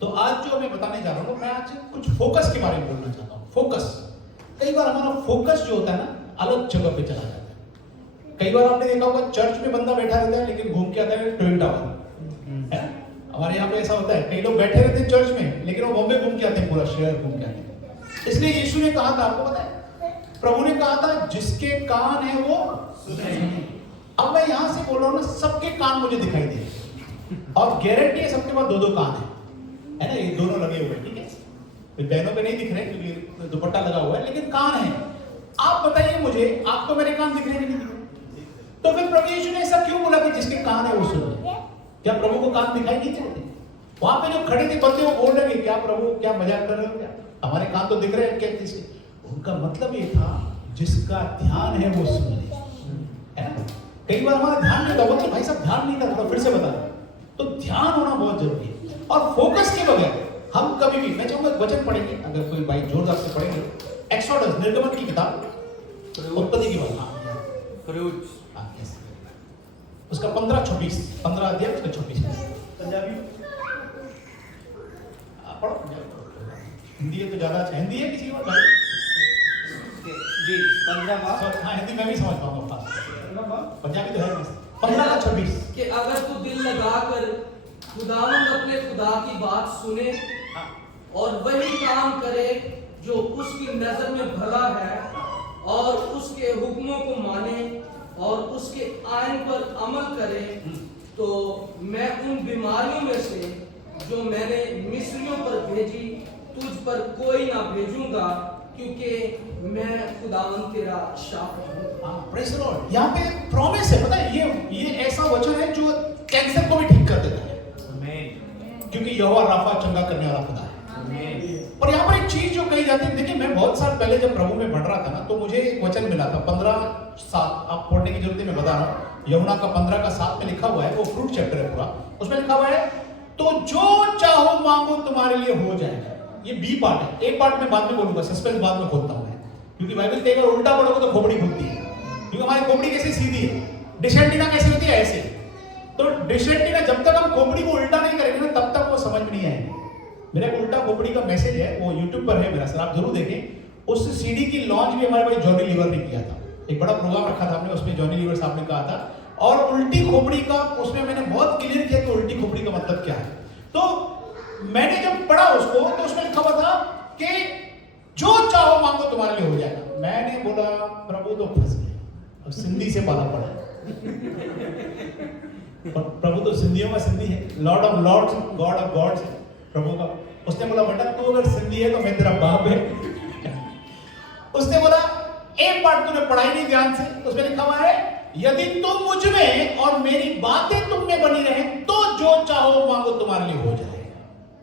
तो आज जो मैं बताने जा रहा हूँ, मैं आज कुछ फोकस के बारे में बोलना चाहता हूँ। फोकस, कई बार हमारा फोकस जो होता है ना अलग जगह पे चला जाता है। कई बार आपने देखा होगा चर्च में बंदा बैठा रहता है लेकिन घूम के आता है ट्विन टावर, है? हमारे यहाँ पे ऐसा होता है, कई लोग बैठे रहते हैं चर्च में लेकिन वो बॉम्बे घूम के आते हैं, पूरा शहर घूम के आते हैं। इसलिए यीशु ने कहा था, आपको पता है, प्रभु ने कहा था जिसके कान है वो सुने। अब मैं यहाँ से बोल रहा हूँ ना, सबके कान मुझे दिखाई दे और गारंटी है सबके पास दो दो कान है ना, ये दोनों लगे हुए हैं, ठीक है। बहनों पे नहीं दिख रहे क्योंकि दुपट्टा लगा हुआ है, लेकिन कान है। आप बताइए मुझे, आपको मेरे कान दिख रहे हैं कि नहीं दिख रहे? तो फिर प्रभु यीशु ने ऐसा क्यों बोला कि जिसके कान है वो सुने? क्या प्रभु को कान दिखाई नहीं देते? वहां पे जो खड़े थे बंदे वो बोल रहे क्या प्रभु क्या मजाक कर रहे हो क्या, हमारे कान तो दिख रहे हैं क्या किसी? उनका मतलब ये था जिसका ध्यान है वो सुन ले, है ना। कई बार हमारा ध्यान नहीं होता, मतलब भाई साहब ध्यान नहीं करता, फिर से बता रहा, तो ध्यान होना बहुत जरूरी है। और फोकस के बगैर हम कभी भी, मैं चाहूंगा वचन पढ़ेंगे, अगर कोई भाई जोरदार से पढ़ेंगे, एक्सोडस निर्गमन की किताब, उत्पत्ति की बात, उसका 15-26, 15 अध्याय उसका 26 पंजाबी पढ़ो, हिंदी है तो ज्यादा अच्छा, हिंदी है किसी और जी 15 हाँ हिंदी मैं भी समझ पाऊंगा, पंजाबी तो है 15-26 कि अगर तू दिल लगाकर खुदावंद अपने खुदा की बात सुने और वही काम करे जो उसकी नजर में भला है और उसके हुक्मों को माने और उसके आयन पर अमल करे, तो मैं उन बीमारियों में से जो मैंने मिस्रियों पर भेजी तुझ पर कोई ना भेजूंगा, क्योंकि मैं खुदावंद तेरा शाफी हूं। Praise the Lord. यहाँ पे प्रॉमिस है, पता है, ये ऐसा वचन है जो कैंसर को भी ठीक कर देता है, क्योंकि यहोवा राफा चंगा करने वाला खुदा है। और यहाँ पर एक चीज जो कही जाती है, देखिए मैं बहुत साल पहले जब प्रभु में पढ़ रहा था ना, तो मुझे एक वचन मिला था 15:7, आप पढ़ने की जरूरत नहीं, मैं बता रहा हूँ, यूहन्ना का 15:7 में लिखा हुआ है, वो फ्रूट चैप्टर है पूरा, उसमें लिखा हुआ है तो जो चाहो मांगो तुम्हारे लिए हो जाएगा। ये बी पार्ट है, एक पार्ट में बाद में बोलूंगा, सस्पेंस बाद में खोलता हूँ मैं, क्योंकि बाइबल कई बार उल्टा पढ़ोगे तो खोपड़ी खुलती है, क्योंकि हमारी खोपड़ी कैसे सीधी है, डिसेंटिना कैसी होती है ऐसे, तो डिसेंटिना जब तक हम खोपड़ी को उल्टा नहीं करेंगे ना तब तक वो समझ में नहीं आएगी। मेरा एक उल्टा खोपड़ी का मैसेज है, वो YouTube पर है मेरा, सर आप जरूर देखें। उस सीडी की लॉन्च भी हमारे भाई जॉनी लीवर ने किया था, एक बड़ा प्रोग्राम रखा था हमने, उसमें जॉनी लीवर साहब ने कहा था, और उल्टी खोपड़ी का उसमें मैंने बहुत क्लियर किया कि उल्टी खोपड़ी का मतलब क्या है। तो मैंने जब पढ़ा उसको तो उसमें लिखा हुआ था कि जो चाहो मांगो तुम्हारे लिए हो जाएगा। मैंने बोला प्रभु तो फंस गए, अब सिंधी से पाला पड़ा। प्रभु तो सिंधियों का सिंधी है, lord of lords, God of gods है प्रभु का। उसने बोला बेटा तू अगर सिंधी है तो मैं तेरा बाप है। उसने बोला एक पार्ट तूने पढ़ाई नहीं ध्यान से, उसमें लिखा हुआ है यदि तुम मुझ में और मेरी बातें तुम में बनी रहे तो जो चाहो मांगो तुम्हारे लिए हो जाएगा।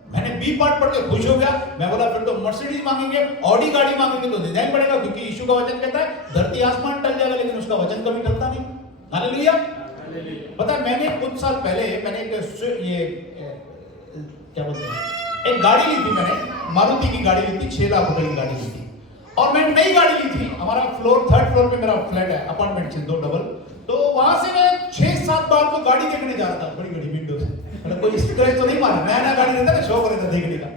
मैंने बी पार्ट पढ़ के खुश हो गया, मैं बोला फिर तो मर्सिडीज मांगेंगे, ऑडी गाड़ी मांगेंगे तो देना ही पड़ेगा, क्योंकि यीशु का वचन कहता है धरती आसमान टल जाएगा लेकिन उसका वचन कभी टलता नहीं। हालेलुया। पता है मैंने कुछ साल पहले मैंने क्या बोलते हैं, एक गाड़ी ली थी, मैंने मारुति की गाड़ी ली थी, 6 लाख रुपए की गाड़ी ली थी, और मैं नई गाड़ी ली थी। हमारा थर्ड फ्लोर पे मेरा फ्लैट है, अपार्टमेंट से 2 डबल, तो वहां से मैं 6-7 बार तो गाड़ी देखने जा रहा था, बड़ी बड़ी विंडो से, मतलब कोई स्क्रैच तो नहीं मारा, नया गाड़ी रहता ना, शौक रहता देखने का।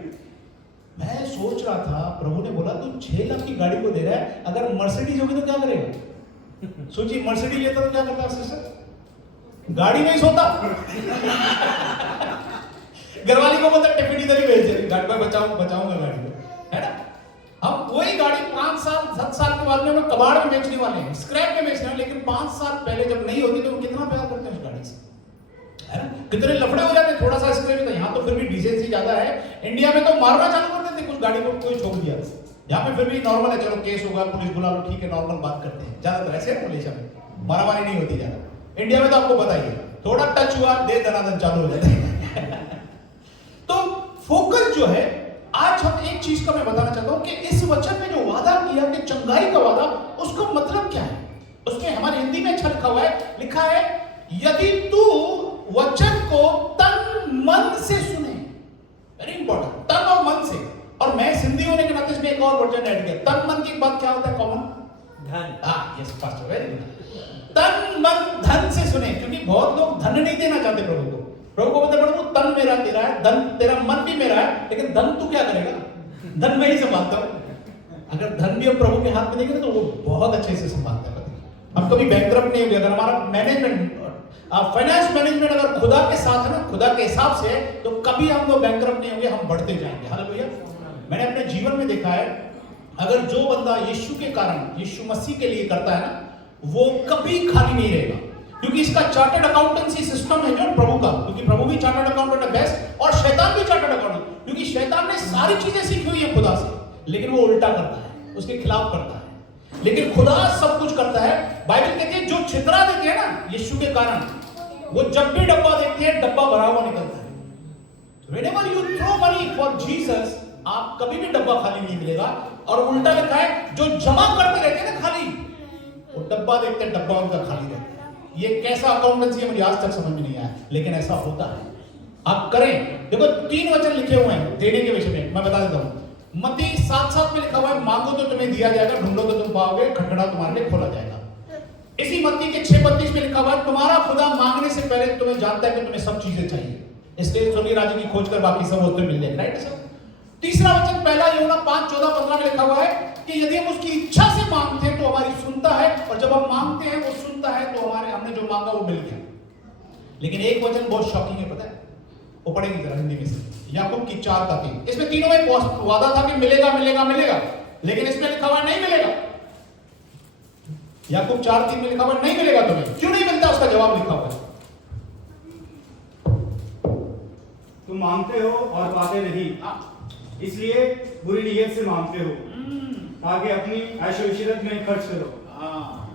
मैं सोच रहा था, प्रभु ने बोला तू 6 लाख की गाड़ी को दे रहा है, अगर मर्सिडीज होगी तो क्या करेगा? सोचिए मर्सिडीज लेता तो क्या करता सिस्टर, गाड़ी में ही सोता। घरवाली को मतलब टिफिन इधर ही भेज दे, गाड़ी में बचाऊंगा गाड़ी को, है ना। हम वही गाड़ी 5-7 साल के बाद में हम कबाड़ में बेचने वाले हैं, स्क्रैप में बेचना है, लेकिन 5 साल पहले जब नहीं होती तो कितना प्यार करते हैं उस गाड़ी से, है ना। कितने लफड़े हो जाते, थोड़ा सा स्क्रैच होता है, यहाँ तो फिर भी डिसेंसी ज्यादा है, इंडिया में तो मारना चालू कर देते कुछ गाड़ी को, कोई ठोक दिया, यहाँ पे फिर भी नॉर्मल है, चलो केस होगा, पुलिस बुला लो, ठीक है, नॉर्मल बात करते हैं, ज्यादातर ऐसे है मलेशिया में, मारामारी नहीं होती ज्यादा। इंडिया में तो आपको पता ही है, थोड़ा टच हुआ दे दनादन चालू हो जाता है। तो फोकस जो है, आज हम एक चीज का मैं बताना चाहता हूं कि इस वचन में जो वादा किया कि चंगाई का वादा, उसका मतलब क्या है। उसमें हमारी हिंदी में अच्छा लिखा है यदि तू वचन को तन मन से सुने, वेरी इंपॉर्टेंट, तन और मन से। और मैं सिंधी होने के नाते इसमें एक और वर्जन ऐड किया, तन मन की बात क्या होता है, कॉमन धन। Yes pastor, very good. तन मन धन से सुने, क्योंकि बहुत लोग धन नहीं देना चाहते प्रभु को, प्रभु को बोलते प्रभु तन मेरा तेरा है, धन तेरा मन भी मेरा है, लेकिन धन तू क्या करेगा? धन मैं ही संभालता हूं। अगर धन भी हम प्रभु के हाथ में देंगे तो वो बहुत अच्छे से संभालता है। हम कभी बैंकरप्ट नहीं होंगे अगर हमारा मैनेजमेंट, फाइनेंस मैनेजमेंट अगर खुदा के साथ है ना, खुदा के हिसाब से, तो कभी हम लोग बैंकरप्ट नहीं होंगे, हम बढ़ते जाएंगे। हालेलुया। मैंने अपने जीवन में देखा है, अगर जो बंदा यीशु के कारण, यीशु मसीह के लिए करता है ना, वो कभी खाली नहीं रहेगा, क्योंकि इसका चार्टर्ड अकाउंटेंसी सिस्टम है जो प्रभु का, क्योंकि प्रभु भी चार्टर्ड अकाउंटेंट है बेस्ट, और शैतान भी चार्टर्ड अकाउंटेंट, क्योंकि शैतान ने सारी चीजें सीखी हुई है खुदा से, लेकिन वो उल्टा करता है, उसके खिलाफ करता है। लेकिन खुदा सब कुछ करता है। बाइबल कहती है जो छितरा देते हैं ना यीशु के कारण, वो जब भी डब्बा देखते हैं डब्बा भरा हुआ निकलता है। Whenever you throw money for Jesus, आप कभी भी डब्बा खाली नहीं मिलेगा। और उल्टा लिखा है जो जमा करते रहते हैं ना खाली, वो डब्बा देखते हैं डब्बा उनका खाली रहता है। ये कैसा अकाउंटेंसी है मुझे आज तक समझ में नहीं आया, लेकिन ऐसा होता है। आप करें। देखो 3 वचन लिखे हुए हैं देने के विषय में, मैं बता देता हूं। मत्ती 7:7 में लिखा हुआ है, मांगो तो तुम्हें दिया जाएगा, ढूंढो तो तुम पाओगे, खटखटा तुम्हारे लिए खोला जाएगा। इसी मत्ती के 6:32 में लिखा हुआ है, तुम्हारा खुदा मांगने से पहले तुम्हें जानता है कि तुम्हें सब चीजें चाहिए, इसलिए स्वर्गीय राज्य की खोज कर बाकी सब वस्तुएं मिल जाएगी। Right sir. तीसरा वचन पहला यूहन्ना 5:14-15 में लिखा हुआ है कि यदि हम उसकी इच्छा से मांगते हैं तो हमारी सुनता है, और जब हम मांगते हैं वो सुनता है, तो हमारे हमने जो मांगा वो मिल गया। लेकिन एक वचन बहुत शॉकिंग है, पता है? वो पढ़ेंगे जरा हिंदी में से, याकूब की 4:3। इसमें तीनों में वादा था कि मिलेगा मिलेगा मिलेगा, लेकिन इसमें लिखा हुआ नहीं मिलेगा। याकूब 4:3 में लिखा हुआ नहीं मिलेगा तुम्हें। क्यों नहीं मिलता? उसका जवाब लिखा हुआ है, तुम मांगते हो और पाते नहीं, इसलिए बुरी नीयत से मांगते हो ताकि अपनी ऐशो-इशरत में खर्च करो।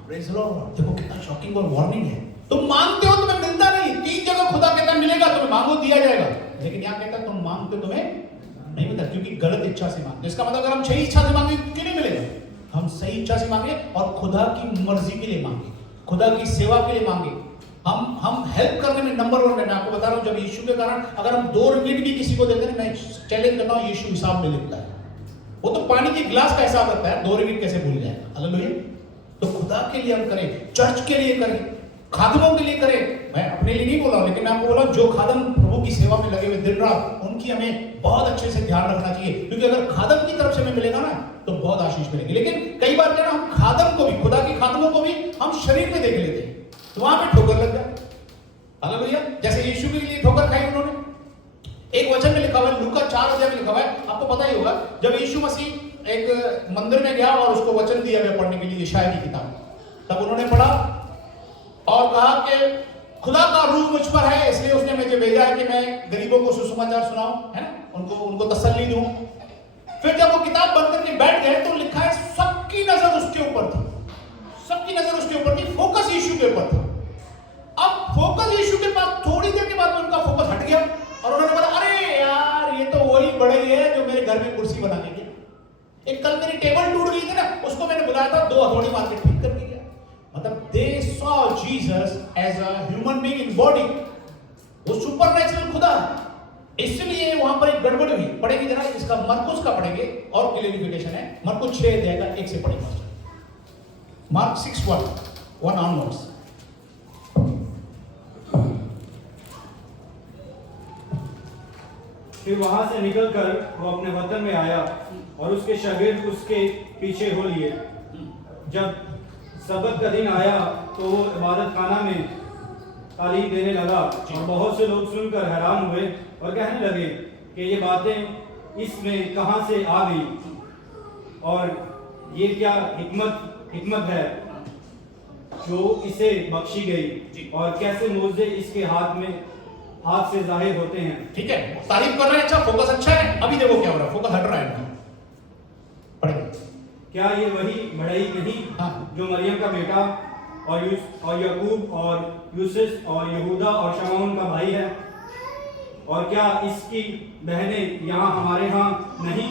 Praise the Lord. देखो कितना शॉकिंग और वार्निंग है। तुम मांगते हो तुम्हें मिलता नहीं। 3 जगह खुदा कहता है मिलेगा तुम्हें, मांगो दिया जाएगा, लेकिन यहां कहता है तुम मांगते हो तुम्हें नहीं मिलता, क्योंकि गलत इच्छा से मांगते। इसका मतलब अगर हम सही इच्छा से मांगे क्यों नहीं मिलेगा? हम सही इच्छा से मांगे और खुदा की मर्जी के लिए मांगे, खुदा की सेवा के लिए मांगे। हम हेल्प करने में नंबर 1 है। मैं आपको बता रहा हूं, जब यीशु के कारण अगर हम 2 रिंगिट भी किसी को देते हैं, मैं चैलेंज करता हूं, यीशु हिसाब में लिखता है। वो तो पानी के गिलास का हिसाब रखता है, 2 रिंगिट कैसे भूल जाएगा? हालेलुया। तो खुदा के लिए हम करें, चर्च के लिए करें, खादमों के लिए करें। मैं अपने लिए नहीं बोल रहा हूं, लेकिन मैं आपको बोला जो खादम प्रभु की सेवा में लगे हुए दिन रात, उनकी हमें बहुत अच्छे से ध्यान रखना चाहिए, क्योंकि अगर खादम की तरफ से हमें मिलेगा ना तो बहुत आशीष मिलेगी। लेकिन कई बार क्या ना, हम खादम को भी, खुदा की खादमों को भी हम शरीर में देख लेते हैं, तो वहां पे ठोकर लग जाए। हालेलुया। जैसे यीशु के लिए ठोकर खाई उन्होंने। एक वचन में लिखा हुआ है, लूका 4 में लिखा हुआ है, आपको पता ही होगा, जब यीशु मसीह एक मंदिर में गया और उसको वचन दिया गया पढ़ने के लिए, यशायाह की किताब, तब उन्होंने पढ़ा और कहा कि खुदा का रूह मुझ पर है, इसलिए उसने मुझे भेजा है कि मैं गरीबों को सुसमाचार सुनाऊं, है ना, उनको तसल्ली दूं। फिर जब वो किताब बंद करके बैठ गए तो लिखा है सबकी नजर उसके ऊपर थी, सबकी नजर उसके ऊपर थी, फोकस यीशु के ऊपर था। अब फोकस यीशु के पास, थोड़ी देर के बाद में उनका फोकस हट गया और उन्होंने बोला, अरे यार ये तो वही बड़ई है जो मेरे घर में कुर्सी बना के गया। एक कल मेरी टेबल टूट गई थी ना, उसको मैंने बुलाया था, 2 हथौड़ी मार के ठीक करके गया। मतलब they saw Jesus as a human being in body, वो सुपरनैचुरल खुदा है। इसलिए वहां पर एक गड़बड़ हुई। पढ़ेंगे जरा, इसका मरकुस का पढ़ेंगे और क्लैरिफिकेशन है। मरकुस 6 का 1 से पढ़ेंगे। Mark 6:1 onwards. फिर वहां से निकलकर वो अपने वतन में आया और उसके शागिर्द उसके पीछे हो लिए। जब सबत का दिन आया तो वो इबादत खाना में तालीम देने लगा और बहुत से लोग सुनकर हैरान हुए और कहने लगे कि ये बातें इसमें कहां से आ गई और ये क्या हिकमत है जो इसे बख्शी गई और कैसे मोज़े इसके हाथ से जाहिर होते हैं। ठीक है, तारीफ कर रहे हैं, अच्छा, फोकस अच्छा है। अभी देखो क्या हो रहा है, फोकस हट रहा है। पढ़ेंगे। क्या ये वही बढ़ई नहीं जो मरियम का बेटा और याकूब और यूसुफ और यहूदा और शमौन का भाई है? और क्या इसकी बहनें यहाँ हमारे यहाँ नहीं?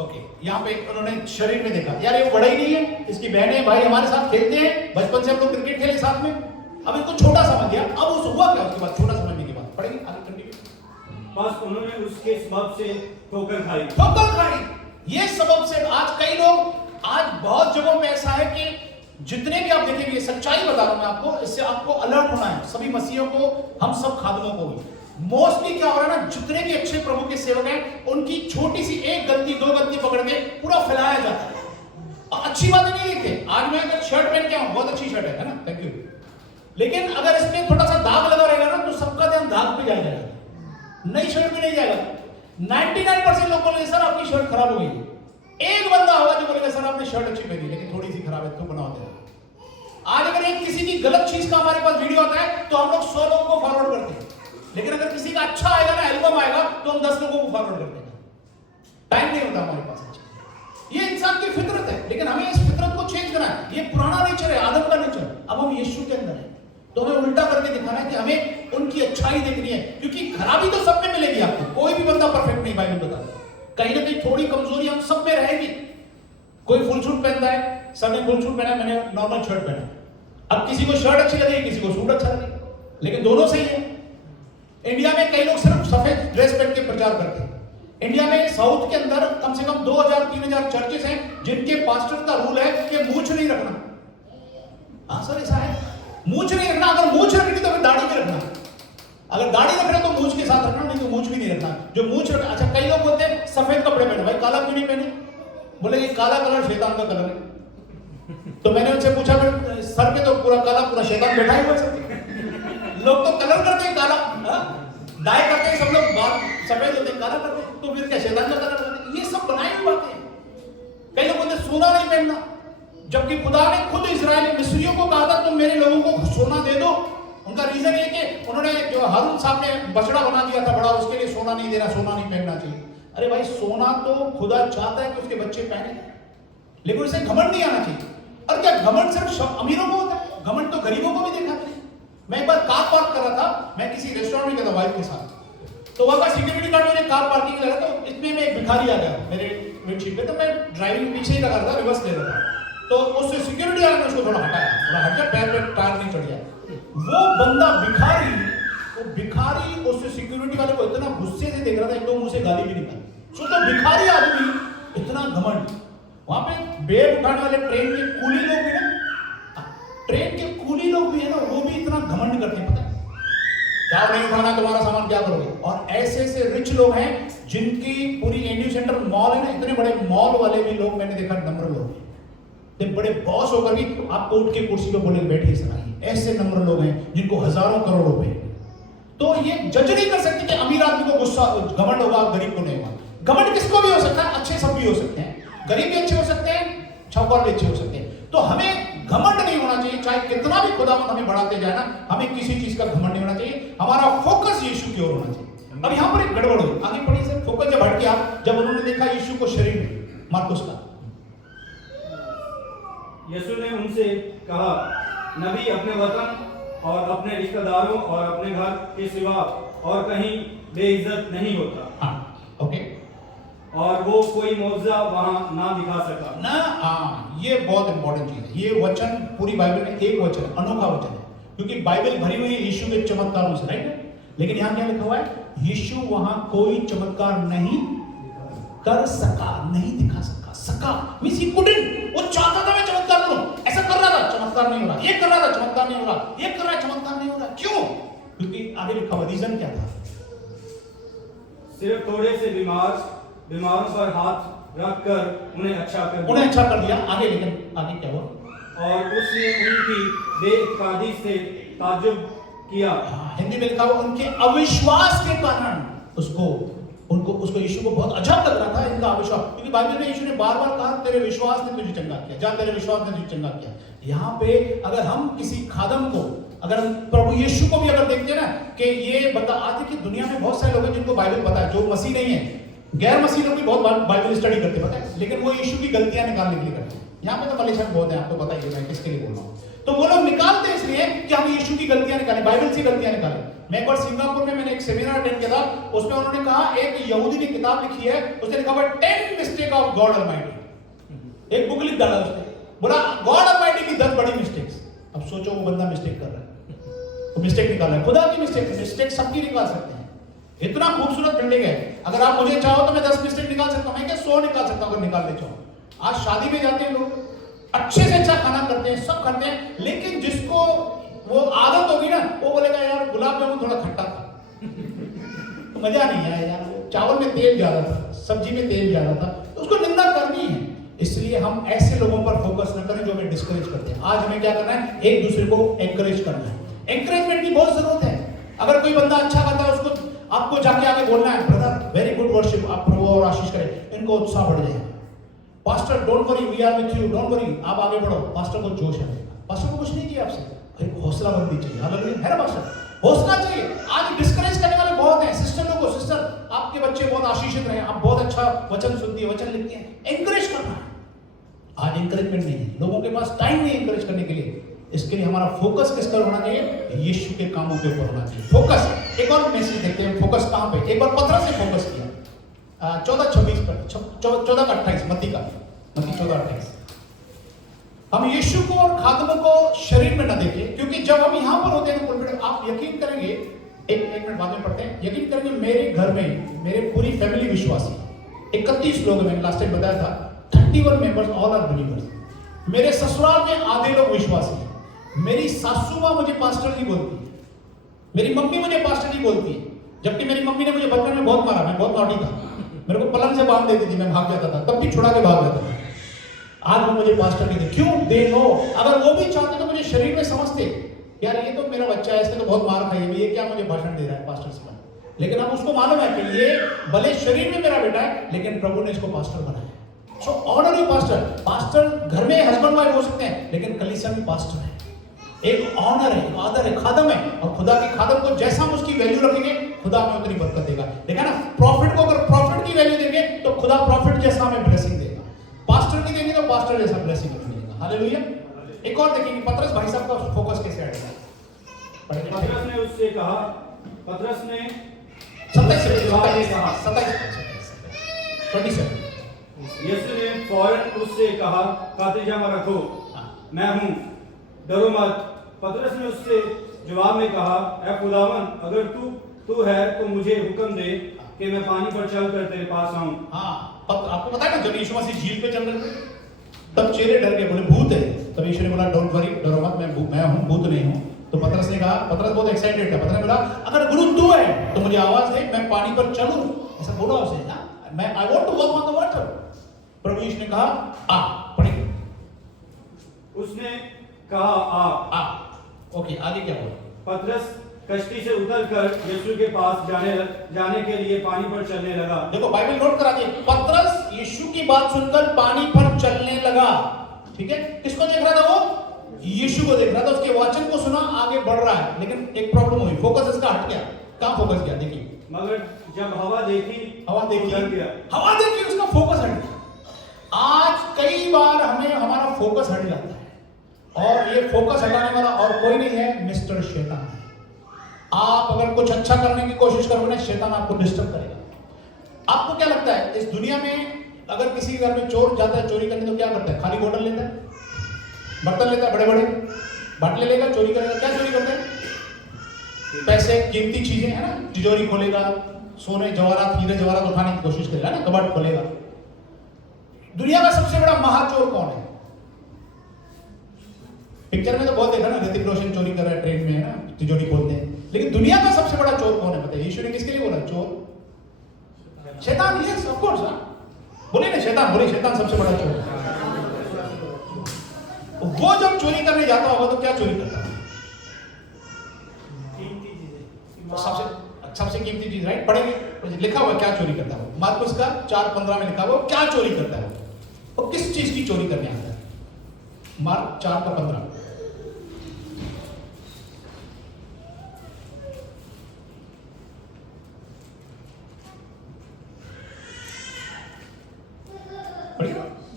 ओके, यहाँ पे उन्होंने शरीर में देखा, यार ये बड़ा ही नहीं है, इसकी बहनें भाई हमारे साथ खेलते हैं, बचपन से हम लोग क्रिकेट खेले साथ में। अब इनको छोटा समझ गया, अब उस हुआ क्या उसके बाद, छोटा समझने के बाद। पढ़ेंगे आगे, कंटिन्यू। बस उन्होंने उसके सबब से ठोकर खाई। ये सबब से आज कई लोग, आज बहुत जगहों पे ऐसा है कि जितने भी आप देखेंगे, सच्चाई बता रहा हूं मैं आपको, इससे आपको अलर्ट होना है, सभी मसीहों को, हम सब खादिमों को भी। मोस्टली क्या हो रहा है ना, जितने भी अच्छे प्रभु के सेवक हैं, उनकी छोटी सी एक गलती, दो गलती पकड़ के पूरा फैलाया जाता है। और अच्छी बातें नहीं लिखते। आज मैं अगर शर्ट पहन के आऊं, बहुत अच्छी शर्ट है ना, थैंक यू, लेकिन अगर इसमें थोड़ा सा दाग लगा रहेगा ना, तो सबका ध्यान दाग पे जाएगा, नई शर्ट में नहीं जाएगा। 99% लोग बोलेंगे सर आपकी शर्ट खराब हो गई। एक बंदा होगा जो बोलेगा सर आपने शर्ट अच्छी पहनी लेकिन थोड़ी सी खराब है, तो बनाओ देना। आज अगर एक किसी की गलत चीज का हमारे पास वीडियो आता है तो हम लोग 100 लोगों को फॉरवर्ड करते हैं, लेकिन अगर किसी का अच्छा आएगा ना, एल्बम आएगा, तो हम 10 लोगों को फॉरवर्ड करते हैं। टाइम नहीं होता हमारे पास। ये इंसान की फितरत है, लेकिन हमें इस फितरत को चेंज करना है। ये पुराना नेचर है, आदम का नेचर, अब हम यीशु के अंदर है, तो हमें उल्टा करके दिखाना है कि हमें उनकी अच्छाई देखनी है, क्योंकि खराबी तो सब में मिलेगी आपको, कोई भी बंदा परफेक्ट नहीं, बाइबल बताता है। कहीं ना कहीं थोड़ी कमजोरी हम सब में रहेगी। कोई फुल सूट पहनता है, सबने फुल सूट पहना, मैंने नॉर्मल शर्ट पहना। अब किसी को शर्ट अच्छी लगेगी, किसी को सूट अच्छा लगेगा, लेकिन दोनों सही है। इंडिया में कई लोग सिर्फ सफेद ड्रेस पहन के प्रचार करते हैं। इंडिया में साउथ के अंदर कम से कम 2000-3000 चर्चेस हैं जिनके पास्टर का रूल है कि मूंछ नहीं रखना। हाँ सर, ऐसा है, मूंछ नहीं रखना। अगर मूंछ रखनी तो फिर दाढ़ी भी रखना। अगर दाढ़ी रख रहे तो मूंछ के साथ रखना, नहीं तो मूंछ भी नहीं रखना। जो मूंछ रखना, अच्छा कई लोग बोलते हैं सफेद कपड़े पहने, भाई काला क्यों नहीं पहने? बोले ये काला कलर शैतान का कलर है। तो मैंने उनसे पूछा, सर पे तो पूरा काला, पूरा शैतान बैठा ही हुआ सर। लोग तो कलर करते हैं काला, डाई करते हैं, सब लोग बाल सफेद होते हैं, काला करते हैं, तो फिर क्या शैतान का कलर करते हैं? ये सब बनाई हुई बातें हैं। कई लोग बोलते हैं सोना नहीं पहनना, जबकि खुदा ने खुद इजराइली मिस्रियों को कहा था तुम मेरे लोगों को सोना दे दो। उनका रीजन ये कि उन्होंने जो हारून साहब ने बछड़ा बना दिया था बड़ा, उसके लिए सोना नहीं देना, सोना नहीं पहनना चाहिए। अरे भाई, सोना तो खुदा चाहता है कि उसके बच्चे पहने, लेकिन उसे घमंड नहीं आना चाहिए। और क्या घमंड सिर्फ अमीरों को होता है? घमंड तो गरीबों को भी देखा है। मैं एक बार कार पार्क कर रहा था, मैं किसी रेस्टोरेंट में गया था वाइफ के साथ, तो वहां का सिक्योरिटी गार्ड मुझे कार पार्किंग लगा, तो इसमें में एक भिखारी आ गया मेरे विंडशीट पे, तो मैं ड्राइविंग पीछे ही लगा रहा था, रिवर्स ले रहा था, तो उससे सिक्योरिटी वाले ने उसको थोड़ा हटाया, थोड़ा हट गया, पैर पे टायर नहीं चढ़ गया। वो बंदा भिखारी, वो भिखारी उससे सिक्योरिटी वाले को इतना गुस्से से देख रहा था, एक दो मुंह से गाली भी निकाली। सोचो भिखारी आदमी इतना घमंड। वहां पे बैग उठाने वाले ट्रेन के कूली लोग भी ना, ट्रेन के कूली लोग भी है ना, वो भी इतना घमंड करते हैं, पता है क्या नहीं उठाना तुम्हारा सामान, क्या करोगे? और ऐसे ऐसे रिच लोग हैं जिनकी पूरी इंडियन सेंटर मॉल है ना, इतने बड़े मॉल वाले भी लोग मैंने देखा, नम्र लोग, बड़े बॉस होकर भी आपको उठ के कुर्सी पे बोले बैठिए सुनाइए, ऐसे नम्र लोग हैं जिनको हजारों करोड़ रुपए। तो ये जज नहीं कर सकते कि अमीर आदमी को गुस्सा घमंड होगा, गरीब को नहीं होगा। घमंड किसको भी हो सकता है, अच्छे सब भी हो सकते हैं, गरीब भी अच्छे हो सकते हैं, छापर भी अच्छे हो सकते हैं। तो हमें घमंड नहीं होना चाहिए, चाहे कितना भी खुदावंद हमें बढ़ाते जाए ना, हमें किसी चीज का घमंड नहीं होना चाहिए। हमारा फोकस यीशु की ओर होना चाहिए। अब यहाँ पर एक गड़बड़ हुई, आगे पढ़िए सर। फोकस जब हट गया, जब उन्होंने देखा यीशु को शरीर में, मार्कुस का, यीशु ने उनसे कहा, नबी अपने वतन और अपने रिश्तेदारों और अपने घर के सिवा और कहीं बेइज्जत नहीं होता। हाँ, ओके, और वो कोई मौजज़ा वहां ना दिखा सका ना। हाँ, ये बहुत इंपॉर्टेंट चीज है। ये वचन पूरी बाइबल में एक वचन है, अनोखा वचन है, क्योंकि बाइबल भरी हुई है यीशु के चमत्कारों से, राइट? लेकिन यहाँ क्या लिखा हुआ है? यीशु वहां कोई चमत्कार नहीं कर सका, नहीं दिखा सका मींस ही कुडंट। वो चाहता था मैं चमत्कार करूं, ऐसा कर रहा था, चमत्कार नहीं हो रहा, ये कर रहा था, चमत्कार नहीं हो रहा, ये कर रहा है, चमत्कार नहीं हो रहा। क्यों? क्योंकि आगे लिखा हुआ रीजन क्या था? सिर्फ थोड़े से बीमारों पर हाथ रखकर उन्हें अच्छा कर दिया। आगे, लेकिन आगे क्या हुआ? और उसने उनकी बेइत्तेफाकी से ताज्जुब किया। हिंदी में लिखा हुआ उनके अविश्वास के कारण उसको यीशु को बहुत अजब लग रहा था, इनका अविश्वास। क्योंकि बाइबल में यीशु ने बार-बार कहा तेरे विश्वास ने तुझे चंगा किया, जा तेरे विश्वास ने तुझे चंगा किया। यहाँ पे अगर हम किसी खादम को, अगर हम प्रभु यीशु को भी अगर देखते हैं ना कि ये बता आते कि दुनिया में बहुत सारे लोग हैं जिनको बाइबल पता है, जो मसीह नहीं है, गैर मसीह लोग भी बहुत बाइबल स्टडी करते पता है, लेकिन वो यीशु की गलतियां निकालने के लिए करते हैं। यहाँ पे तो मलेशियन बहुत है, आपको पता ही है मैं किसके लिए बोल रहा हूँ। तो वो लोग निकालते हैं इसलिए कि हम यीशु की गलतियां निकालें, बाइबल से गलतियां निकालें। मैं एक बार सिंगापुर में मैंने एक सेमिनार अटेंड किया था, उसमें उन्होंने कहा, एक यहूदी ने किताब लिखी है, उसने लिखा हुआ 10 मिस्टेक ऑफ गॉड ऑलमाइटी। एक बुक लिख डाला उसने, बोला गॉड ऑलमाइटी की 10 बड़ी मिस्टेक्स। अब सोचो वो बंदा मिस्टेक कर रहा है, वो मिस्टेक निकाल रहा है, खुदा की मिस्टेक सबकी निकाल सकते हैं। इतना खूबसूरत बिल्डिंग है, अगर आप मुझे चाहो तो मैं 10 मिस्टेक निकाल सकता हूं, मैं क्या 100 निकाल सकता हूं अगर निकालने चाहो। आज शादी में जाते हैं लोग, अच्छे से अच्छा खाना करते हैं, सब करते हैं, लेकिन जिसको वो आदत होगी ना, वो बोलेगा यार गुलाब जामुन थोड़ा खट्टा था, तो मजा नहीं आया यार, चावल में तेल ज्यादा था, सब्जी में तेल ज्यादा था, तो उसको निंदा करनी है। इसलिए हम ऐसे लोगों पर फोकस न करें जो हमें डिस्करेज करते हैं। आज हमें क्या करना है? एक दूसरे को एनकरेज करना है। एनकरेजमेंट की बहुत जरूरत है। अगर कोई बंदा अच्छा करता है, उसको आपको जाके आगे बोलना है, ब्रदर वेरी गुड वर्शिप, आप प्रभु और आशीष करें, इनको उत्साह बढ़ जाए। Pastor don't worry, we are with you, don't worry, आप आगे बढ़ो। पास्टर को जोश आएगा। पास्टर को कुछ नहीं किया आपसे, एक हौसला बुलंदी चाहिए। हालेलुया, है ना पास्टर? हौसला चाहिए। आज डिस्करेज करने वाले बहुत हैं। सिस्टर लोगों को, सिस्टर आपके बच्चे बहुत आशीषित रहे, आप बहुत अच्छा वचन सुनती है, वचन लिखती हैं, एनकरेज करना है। आज एनकरेजमेंट नहीं है, लोगों के पास टाइम नहीं एनकरेज करने के लिए। इसके लिए हमारा फोकस किस पर होना चाहिए? यीशु के कामों के ऊपर होना चाहिए। फोकस। एक और मैसेज देखते हैं, फोकस कहां पे? एक बार पत्रस से फोकस किया 14:26 पर, 14:28 मत्ती का, मत्ती 14:28। हम यीशु को और खादमों को शरीर में न देखें, क्योंकि जब हम यहां पर होते हैं तो आप यकीन करेंगे, एक मिनट बाद में पढ़ते हैं, यकीन करेंगे मेरे घर में मेरे पूरी फैमिली विश्वासी, 31 लोग, मैंने लास्ट टाइम बताया था, 31 मेंबर्स, ऑल आर बिलीवर्स। मेरे ससुराल में आधे लोग विश्वासी हैं। मेरी सासू माँ मुझे पास्टर जी बोलती है, मेरी मम्मी मुझे पास्टर जी बोलती है, जबकि मेरी मम्मी ने मुझे बचपन में बहुत मारा, मैं बहुत नॉटी था, मेरे को पलंग से बांध देती थी, मैं भाग जाता था, तब भी छुड़ा के भाग जाता था। आज वो मुझे पास्टर कहते, क्यों? दे नो, अगर वो भी चाहते तो मुझे शरीर में समझते, यार ये तो मेरा बच्चा है, इसने तो बहुत मार खाई है, ये क्या मुझे भाषण दे रहा है पास्टर से। लेकिन अब उसको मालूम है कि ये भले शरीर में मेरा बेटा है, लेकिन प्रभु ने इसको पास्टर बनाया। सो ऑनर यू पास्टर। पास्टर घर में हस्बैंड वाइफ हो सकते हैं, लेकिन कलीसिया में पास्टर है, एक ऑनर है, एक आदर है, खादम है। और खुदा के खादम को जैसा हम उसकी वैल्यू रखेंगे, खुदा हमें उतनी बरकत देगा। देखा ना, प्रॉफिट को अगर प्रॉफिट की वैल्यू देंगे तो खुदा प्रॉफिट जैसा हमें ब्लेसिंग देगा, पास्टर की देंगे तो पास्टर जैसा ब्लेसिंग मिलेगा। हालेलुया। एक और देखेंगे पत्रस भाई साहब का फोकस कैसे आएगा। पत्रस ने उससे कहा, पत्रस ने 27 यीशु ने फौरन उससे कहा, खातिरजमा रखो, मैं हूं, डरो मत। पतरस ने उससे जवाब में कहा, ऐ खुदावन, अगर तू है तो मुझे हुक्म दे कि मैं पानी पर चलकर तेरे पास आऊं। हाँ, आपको पता है ना, जब यीशु मसीह झील पे चल रहे थे, तब चेहरे डर गए, बोले भूत है। तब यीशु ने बोला, डोंट वरी, डरो मत, मैं हूं, भूत नहीं हूं। तो पतरस ने कहा, पतरस बहुत एक्साइटेड था, पतरस ने बोला, अगर गुरु तू है तो मुझे आवाज दे, मैं पानी पर चलूं। ऐसा बोला उसे ना, मैं I want to walk on the water. प्रभु यीशु ने कहा, आ, पढ़िए। उसने कहा, आ। ओके, आगे क्या हुआ? पतरस कश्ती से उतरकर यीशु के पास जाने के लिए पानी पर चलने लगा। देखो बाइबल नोट करा दिए, पतरस यीशु की बात सुनकर पानी पर चलने लगा। ठीक है, किसको देख रहा था वो? यीशु को देख रहा था, उसके वचन को सुना, आगे बढ़ रहा है। लेकिन एक प्रॉब्लम हुई, फोकस इसका हट गया। कहां फोकस गया? देखिए, मगर जब हवा देखी, हवा देखी, उसका फोकस हट गया। आज कई बार हमारा फोकस हट जाता है, और ये फोकस हटाने वाला और कोई नहीं है, मिस्टर शैतान है। आप अगर कुछ अच्छा करने की कोशिश करोगे ना, शैतान आपको डिस्टर्ब करेगा। आपको क्या लगता है, इस दुनिया में अगर किसी के घर में चोर जाता है चोरी करने, तो क्या करता है? खाली बोतल लेता है, बर्तन लेता है, बड़े बड़े बाटले लेगा, चोरी करेगा। क्या चोरी करता है? पैसे, कीमती चीजें, है ना, तिजोरी खोलेगा, सोने जवाहरात, हीरे जवाहरात उठाने की कोशिश करेगा ना, कबाड़ खोलेगा। दुनिया का सबसे बड़ा महाचोर कौन है? पिक्चर में तो बहुत देखा ना, ऋतिक रोशन चोरी कर रहा है ट्रेन में, है ना, तिजोरी खोलते हैं। लेकिन दुनिया का सबसे बड़ा चोर कौन है पता है? यीशु ने किसके लिए बोला? चोर, शैतान। यस ऑफ कोर्स, बोले ना शैतान, बोले शैतान सबसे बड़ा चोर है। वो जब चोरी करने जाता होगा तो क्या चोरी करता है? सबसे कीमती चीज, राइट? पढ़ेंगे, लिखा हुआ क्या चोरी करता है। मार्कुस का 4:15 में लिखा हुआ क्या चोरी करता है, और किस चीज की चोरी करने आता है। मार्क 4:15।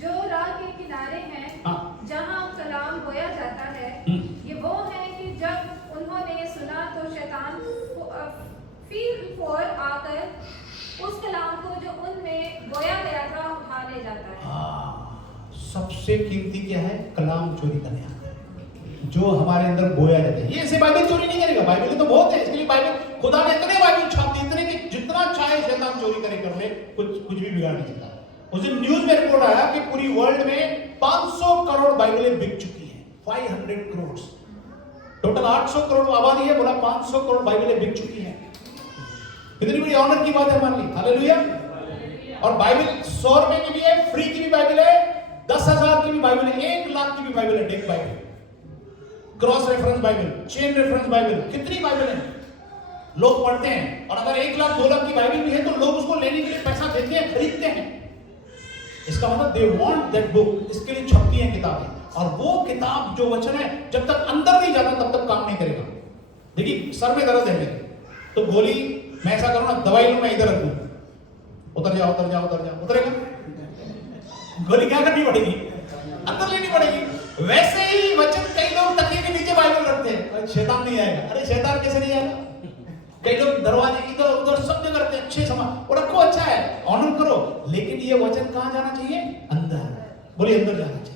जो राह के किनारे हैं, जहाँ कलाम बोया जाता है, ये वो है कि जब उन्होंने सुना तो शैतान फिर आकर उस कलाम को जो उनमें बोया गया था उठा ले जाता है। सबसे कीमती क्या है? कलाम चोरी करने आता है, जो हमारे अंदर बोया जाता है। ये ऐसे बाइबल चोरी नहीं करेगा, बाइबल तो बहुत है, इसके लिए बाइबल, खुदा ने इतने बाइबल छाप दी, इतने कि जितना चाहे शैतान चोरी करे कर ले, कुछ भी बिगाड़ नहीं सकता। उस दिन न्यूज में रिपोर्ट आया कि पूरी वर्ल्ड में 500 करोड़ बाइबलें बिक चुकी हैं। 500 करोड़, टोटल 800 करोड़ आबादी है, बोला 500 करोड़ बाइबलें बिक चुकी हैं। कितनी बड़ी ऑनर की बात है हमारे लिए, हालेलुया। और बाइबल 100 रुपए की भी है, फ्री की भी बाइबल है, 10,000 की भी बाइबल है, 1 लाख की भी बाइबल है। Deck Bible, cross reference Bible, chain reference Bible, कितनी बाइबल है लोग पढ़ते हैं। और अगर 1 लाख 2 लाख की बाइबल भी है तो लोग उसको लेने के लिए पैसा देते हैं, खरीदते हैं। इसका मतलब दे वांट दैट बुक, इसके लिए छपती है किताबें। और वो किताब जो वचन है जब तक अंदर नहीं जाता तब तक काम नहीं करेगा। देखिए सर में दर्द है मेरे, तो गोली मैं ऐसा करूं ना, दवाई लूं मैं इधर रख दूं, उतर जाओ उतर जाओ उतर जाओ, उतरेगा? गोली क्या करनी पड़ेगी? अंदर लेनी पड़ेगी। वैसे ही वचन, कई लोग तकिए के नीचे बाइबल रखते हैं, शैतान नहीं आएगा। अरे शैतान कैसे नहीं आएगा? कई लोग दरवाजे इधर उधर सब जगह रखते हैं, अच्छे समा और रखो, अच्छा है, ऑनर करो, लेकिन ये वचन कहां जाना चाहिए? अंदर। बोलिए अंदर जाना चाहिए।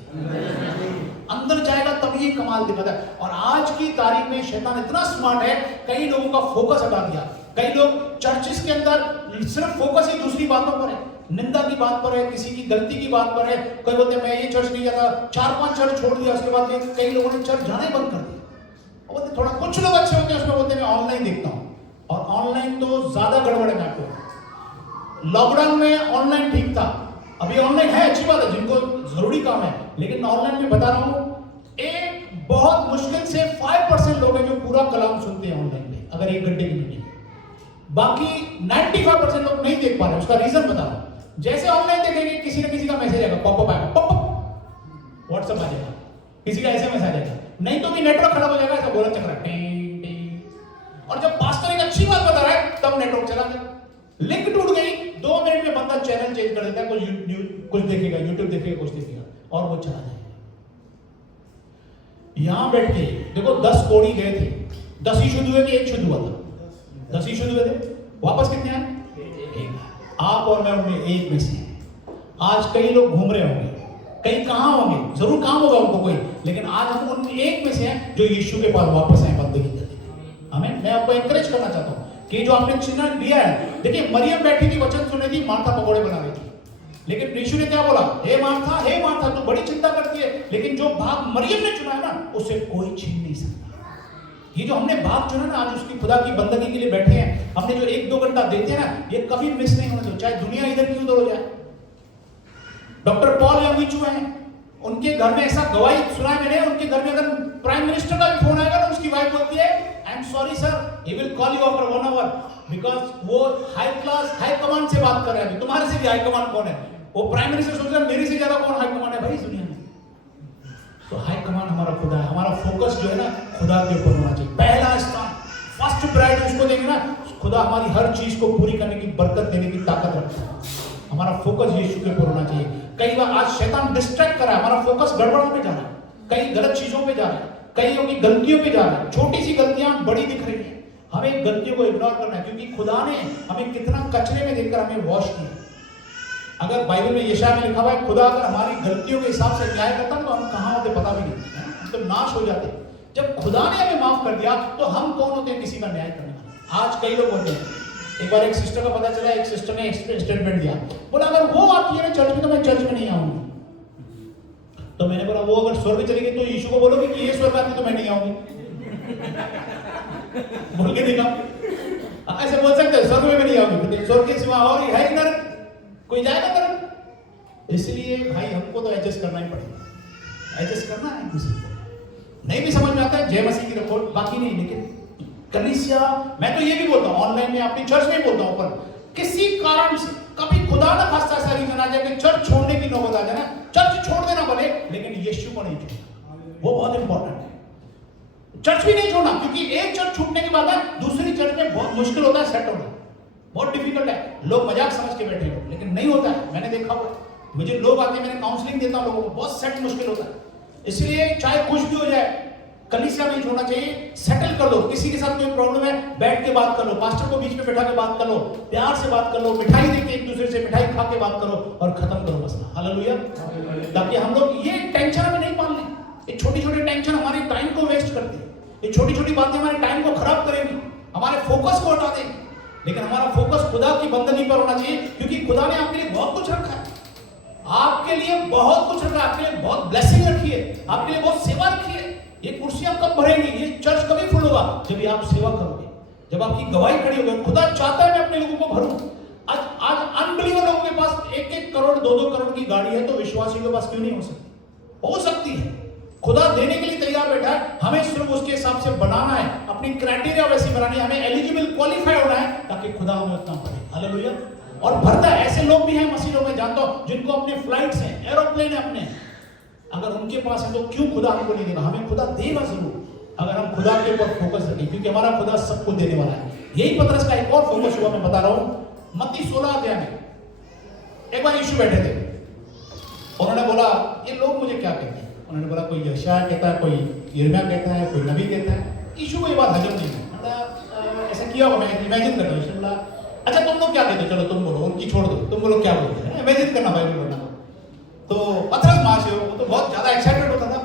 अंदर जाएगा तब ये कमाल दिखाता है। और आज की तारीख में शैतान इतना स्मार्ट है, कई लोगों का फोकस हटा दिया। कई लोग चर्चिस के अंदर सिर्फ फोकस ही दूसरी बातों पर है, निंदा की बात पर है, किसी की गलती की बात पर है। कोई बोलते हैं मैं ये चर्च नहीं जाता, 4-5 चर्च छोड़ दिया, उसके बाद कई लोगों ने चर्च जाना ही बंद कर दिया। और बोलते थोड़ा, कुछ लोग अच्छे होते हैं उसमें बोलते हैं मैं ऑनलाइन देखता हूं, और ऑनलाइन तो ज्यादा गड़बड़ है। मैं आपको लॉकडाउन में ऑनलाइन ठीक था, अभी ऑनलाइन है, अच्छी बात है, जिनको जरूरी काम है, लेकिन ऑनलाइन में बता रहा हूं, एक बहुत मुश्किल से 5% लोग हैं जो पूरा कलाम सुनते हैं ऑनलाइन में, अगर 1 घंटे की मीटिंग। बाकी 95% लोग नहीं देख पा रहे। उसका रीजन बता रहा हूं। जैसे ऑनलाइन देखेंगे, किसी न किसी का मैसेज आएगा, पॉपअप आएगा, पॉपअप व्हाट्सएप आ जाएगा, किसी का एसएमएस आ जाएगा, नहीं तो भी नेटवर्क खराब हो जाएगा, ऐसा बोला चल रहा है टिंग टिंग। और जब पास्टर एक अच्छी बात बता रहा है तब नेटवर्क चला गया, लिंक टूट गई, 2 मिनट में बंदा चैनल चेंज कर देता है, कुछ देखेगा, यूट्यूब देखेगा, कुछ देखेगा, और वो चला जाएगा। यहां बैठ के देखो 10 कोड़ी गए थे, 10 ही शुद्ध हुए थे, 1 शुद्ध हुआ था। 10 ही शुद्ध हुए थे, वापस कितने आए? 1। आप और मैं उनमें एक में से हैं। आज कई लोग घूम रहे होंगे, कई कहां होंगे, जरूर काम होगा उनको कोई, लेकिन आज हम उन एक में से हैं जो यीशु के पास वापस आए बंदगी करने। हमें, मैं आपको एनकरेज करना चाहता हूं कि जो आपने चिन्ह लिया है, देखिए मरियम बैठी थी, वचन सुन रही थी, मार्था पकौड़े बना रही थी, लेकिन यीशु ने क्या बोला? हे मार्था तू बड़ी चिंता करती है, लेकिन जो भाग मरियम ने चुना है ना, उसे कोई छीन नहीं सकता। ये जो हमने भाग चुना ना, आज उसकी खुदा की बंदगी के लिए बैठे हैं, हमने जो 1-2 घंटा देते हैं ना, ये कभी मिस नहीं होने दो, चाहे दुनिया इधर की उधर हो जाए। डॉक्टर पॉल यंगविचु हैं, उनके घर में ऐसा गवाही सुना है मैंने, उनके घर में अगर प्राइम मिनिस्टर का भी फोन आएगा ना, उसकी वाइफ बोलती है I am sorry sir, he will call you after 1 hour, because वो हाई कमांड से बात कर रहे हैं। तुम्हारे से भी हाई कमांड कौन है? वो प्राइम मिनिस्टर सोच रहे हैं मेरे से ज्यादा कौन हाई कमांड है भाई इस दुनिया में? तो हाई कमांड हमारा खुदा है। हमारा फोकस जो है ना, खुदा के ऊपर होना चाहिए। पहला स्थान, फर्स्ट प्रायोरिटी उसको देंगे ना, खुदा हमारी हर चीज को पूरी करने की, बरकत देने की ताकत रखता है। हमारा फोकस यीशु के ऊपर होना चाहिए। कई बार आज शैतान डिस्ट्रैक्ट कर रहा है, हमारा फोकस गड़बड़ों पे जा रहा है, कई गलत चीजों पे जा रहा है, कईयों की गलतियों पे जा रहा है, छोटी सी गलतियां बड़ी दिख रही है। हमें गलतियों को इग्नोर करना है, क्योंकि खुदा ने हमें कितना कचरे में देखकर हमें वॉश किया। अगर बाइबल में यशायाह में लिखा हुआ है, खुदा अगर हमारी गलतियों के हिसाब से न्याय करता तो हम कहां होते पता भी नहीं, हम तो नाश हो जाते। जब खुदा ने हमें माफ कर दिया तो हम कौन होते हैं किसी का न्याय करने वाले? आज कई लोग होते हैं। एक बार एक सिस्टर का पता चला, एक सिस्टर ने स्टेटमेंट दिया, बोला अगर वो आती है ना चर्च में तो मैं चर्च में नहीं आऊंगी। तो मैंने बोला वो अगर स्वर्ग चली गई तो यीशु को बोलोगे कि ये स्वर्ग आती तो मैं नहीं आऊंगी? बोल के देखा, ऐसे बोल सकते हैं स्वर्ग में नहीं आऊंगी, स्वर्ग के सिवा और है इधर कोई जाएगा तरफ। इसलिए भाई हमको तो एडजस्ट करना ही पड़ेगा, एडजस्ट करना है किसी को। नहीं भी समझ में आता है जय मसीह की रिपोर्ट, बाकी नहीं, लेकिन कलीसिया, मैं तो ये भी बोलता हूँ ऑनलाइन में, अपनी चर्च में बोलता हूँ, पर किसी कारण से कभी खुदा ना खास्ता ऐसा रीजन आ जाए कि चर्च छोड़ने की नौबत आ जाए ना, चर्च छोड़ देना भले, लेकिन यीशु को नहीं छोड़ना, वो बहुत इंपॉर्टेंट है। चर्च भी नहीं छोड़ना, क्योंकि एक चर्च छूटने के बाद दूसरी चर्च में बहुत मुश्किल होता है सेट होना, बहुत डिफिकल्ट है। लोग मजाक समझ के बैठे हो, लेकिन नहीं होता है, मैंने देखा हुआ। मुझे लोग आते, मैंने काउंसलिंग देता हूं लोगों को, बहुत सेट मुश्किल होता है। इसलिए चाहे कुछ भी हो जाए, कलीसिया नहीं छोड़ना चाहिए, सेटल कर लो। किसी के साथ कोई प्रॉब्लम है, बैठ के बात कर लो, पास्टर को बीच में बैठा के बात कर लो, प्यार से बात कर लो, मिठाई देके एक दूसरे से मिठाई खा के बात करो और खत्म करो मसला। हालेलुया। ताकि हम लोग ये टेंशन में नहीं पाल लें, ये छोटी छोटी टेंशन हमारे टाइम को वेस्ट करती है, ये छोटी छोटी बातें हमारे टाइम को खराब करेंगी, हमारे फोकस को हटा देंगी। लेकिन हमारा फोकस खुदा की बंदगी पर होना चाहिए, क्योंकि खुदा ने आपके लिए बहुत कुछ रखा है। आप आपके लिए बहुत कुछ रखा है, आपके लिए बहुत ब्लेसिंग रखी है, आपके लिए बहुत सेवा रखी है। ये कुर्सियां कब भरेंगी, ये चर्च कभी फुल होगा जब ये आप सेवा करोगे, जब आपकी गवाही खड़ी होगी। खुदा चाहता है मैं अपने लोगों को भरूं। आज अनबिलीवर लोगों के पास 1-1 करोड़ 2-2 करोड़ की गाड़ी है, तो विश्वासियों के पास क्यों नहीं हो सकती? हो सकती है। खुदा देने के लिए तैयार बैठा है, हमें सिर्फ उसके हिसाब से बनाना है, अपनी क्राइटेरिया वैसी बनानी है, हमें एलिजिबल क्वालिफाई होना है ताकि खुदा हमें उतना भरे। हालेलुया। और भरता है। ऐसे लोग भी हैं मसीहों में, जानता हूं, जिनको अपने फ्लाइट्स हैं, एरोप्लेन है अपने, अगर उनके पास है तो क्यों खुदा हमको नहीं देगा? हमें खुदा देगा जरूर अगर हम खुदा के ऊपर फोकस रखें, क्योंकि हमारा खुदा सब कुछ देने वाला है। यही पतरस का एक और फोकस हुआ, मैं बता रहा हूं। मत्ती 16 अध्याय में एक बार यीशु बैठे थे, उन्होंने बोला ये लोग मुझे क्या कहते हैं? उन्होंने बोला कोई यशायाह कहता है, कोई यिर्मयाह कहता है, कोई नबी कहता है। यीशु को ये बात हजम नहीं है। ऐसा किया होगा, मैं इमेजिन करता हूं। यीशु बोला अच्छा तुम लोग क्या कहते हो, चलो तुम बोलो, उनकी छोड़ दो, तुम बोलो क्या बोलते हैं, इमेजिन करना बाइबल पढ़ना। तो पतरस महाशय वो तो बहुत ज्यादा एक्साइटेड होता था,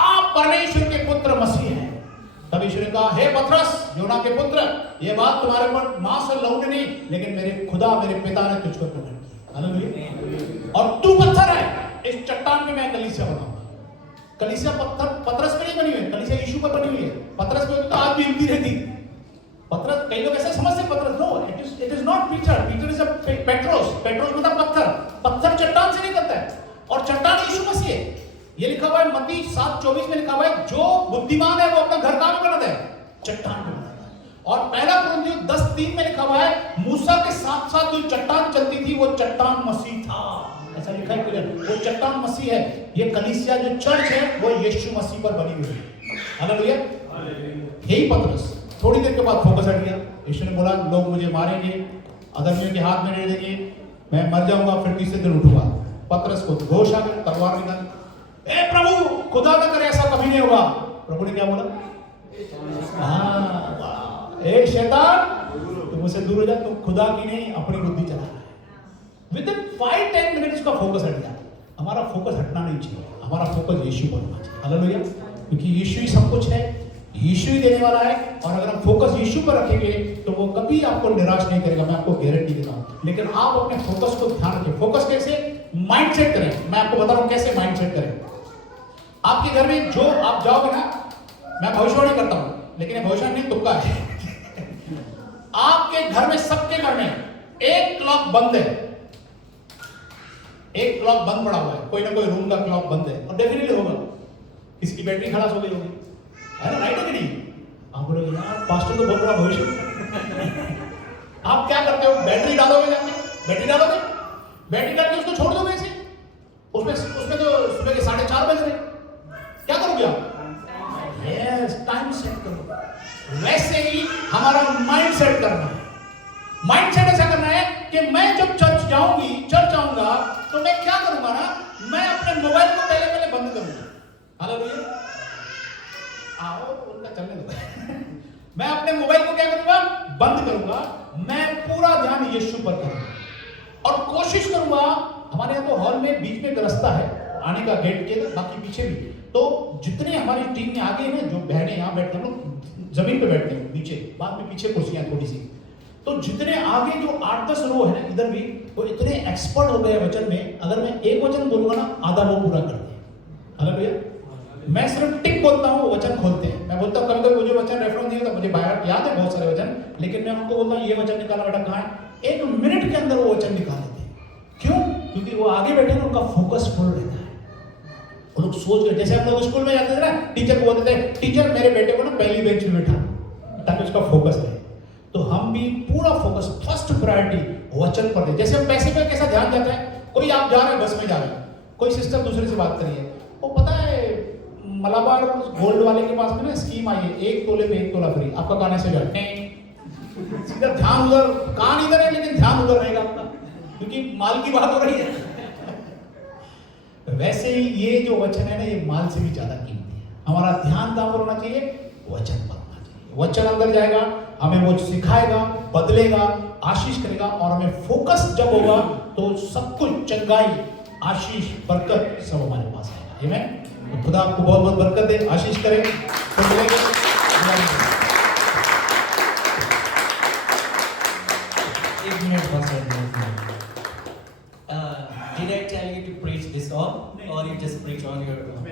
आप परमेश्वर के पुत्र मसीह हैं। तब यीशु ने कहा हे पतरस योना के पुत्र, ये बात तुम्हारे ऊपर मांस और लहू ने नहीं, लेकिन मेरे खुदा मेरे पिता ने तुझको प्रकट किया। हालेलुया। और तू पत्थर है, इस चट्टान में मैं कलीसिया बनाऊंगा। कलीसिया पतरस पे नहीं बनी हुई है, कलीसिया यीशु पर बनी हुई है। पतरस पे तो आज भी हिलती रहती। पतरस, कई लोग ऐसे समझते हैं पतरस, no it is not Peter, Peter is a Petros. Petros मतलब पत्थर, पत्थर चट्टान से निकलता है, और चट्टान यीशु मसीह है। ये लिखा हुआ है मत्ती 7:24 में लिखा हुआ है, जो बुद्धिमान है वो अपना घर कहां में बनाता है? चट्टान पे बनाता है। और पहला कुरिन्थियों 10:3 में लिखा हुआ है, मूसा के साथ साथ जो चट्टान चलती थी वो चट्टान मसीह था। ऐसा लिखा है क्लियर, वो चट्टान मसीह है। ये कलीसिया जो चर्च है वो यीशु मसीह पर बनी हुई है। हालेलुया। यही पतरस थोड़ी देर के बाद फोकस हट गया। यीशु ने बोला लोग मुझे मारेंगे, अधर्मियों के हाथ में दे देंगे, मैं मर जाऊंगा, फिर तीसरे दिन उठूंगा। पतरस को घोष आ गया, तलवार निकाली। ए प्रभु खुदा न करे ऐसा कभी नहीं होगा। प्रभु ने क्या बोला? हाँ, ए शैतान तुम मुझसे दूर हो जा, तुम खुदा की नहीं अपनी बुद्धि चला रहा है। विदिन 5-10 मिनट उसका फोकस हट गया। हमारा फोकस हटना नहीं चाहिए, हमारा फोकस यीशु पर होना चाहिए। हालेलुया। क्योंकि यीशु ही सब कुछ है, यीशु ही देने वाला है। और अगर हम फोकस यीशु पर रखेंगे तो वो कभी आपको निराश नहीं करेगा, मैं आपको गारंटी देता हूं। लेकिन आप अपने फोकस को ध्यान रखें। फोकस कैसे? माइंड सेट करें। मैं आपको बता रहा हूं कैसे माइंड सेट करें। आपके घर में जो आप जाओगे ना, मैं भविष्यवाणी करता हूं, लेकिन भविष्यवाणी नहीं, तुक्का है। आपके घर में, सबके घर में एक क्लॉक बंद है, एक क्लॉक बंद पड़ा हुआ है, कोई ना कोई रूम का क्लॉक बंद है, और डेफिनेटली होगा किसी की बैटरी खलास हो गई होगी, है ना? राइट है कि नहीं? आप बोलोगे यार पास्टर तो बहुत बड़ा भविष्य। आप क्या करते हो? बैटरी डालोगे, जाके बैटरी डालोगे, बैटरी डाल के उसको छोड़ दोगे ऐसे, उसमें तो सुबह के 4:30 बज रहे, क्या करोगे आप? यस, टाइम सेट करो। वैसे ही हमारा माइंड सेट करना है। माइंड सेट ऐसा करना है कि मैं जब चर्च आऊंगा तो मैं क्या करूंगा ना, मैं अपने मोबाइल को पहले बंद करूंगा। हालेलुया। आओ उनका चलने दो। मैं अपने मोबाइल को क्या करूंगा? बंद करूंगा। मैं पूरा ध्यान यीशु पर करूंगा और कोशिश करूंगा। हमारे यहाँ तो हॉल में बीच में एक रास्ता है आने का, गेट के बाकी पीछे भी, तो जितने हमारी टीम में आगे हैं, जो बहनें यहाँ बैठते हैं, लोग जमीन पे बैठते हैं नीचे, बाद में पीछे कुर्सियां थोड़ी सी, तो जितने आगे जो 8-10 रो है ना इधर भी, वो इतने एक्सपर्ट हो गए वचन में। अगर मैं एक वचन बोलूंगा ना, आधा वो पूरा कर दे। हालेलुया। मैं सिर्फ टिक बोलता हूँ, वो वचन खोलते हैं। मैं बोलता हूँ कभी कभी मुझे वचन रेफरेंस नहीं होता, मुझे बाहर याद है बहुत सारे वचन, लेकिन मैं उनको बोलता हूँ ये वचन निकाला बेटा कहाँ है, 1 मिनट के अंदर वो वचन निकाल देते हैं। क्यों? क्योंकि वो आगे बैठे ना, उनका फोकस फुल रहता है। वो लोग सोच गए, जैसे हम लोग स्कूल में जाते थे ना, टीचर को बोलते थे टीचर मेरे बेटे को ना पहली बेंच में बैठा, ताकि उसका फोकस रहे। तो हम भी पूरा फोकस, फर्स्ट प्रायोरिटी वचन पर दे। जैसे हम पैसे पे कैसा ध्यान जाता है, कोई आप जा रहे हैं बस में जा रहे हैं, कोई सिस्टर दूसरे से बात करिए, वो पता है मलाबार गोल्ड वाले के पास में ना स्कीम आई है, 1 तोले पे 1 तोला फ्री। आपका गाने से जाते सीधा ध्यान उधर, कान इधर है लेकिन ध्यान उधर रहेगा आपका, क्योंकि माल की बात हो रही है। वैसे ही ये जो वचन है ना, ये माल से भी ज्यादा कीमती है। हमारा ध्यान कहां पर होना चाहिए? वचन पर होना चाहिए। वचन अंदर जाएगा, हमें वो सिखाएगा, बदलेगा, आशीष करेगा, और हमें फोकस जब होगा तो सब कुछ चंगाई, आशीष, बरकत सब हमारे पास आएगा। आमीन। तो खुदा आपको बहुत बहुत बरकत दे, आशीष करे। तो मिलेंगे। एक मिनट बस है। Did I tell you to preach this all, or you just preach on your own?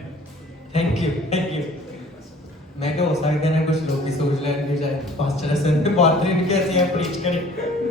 Thank you, thank you. मैं क्या हो सकता है ना कुछ लोग भी सोच लेंगे जाए पास्टर सर ने बात नहीं कैसे है preach करें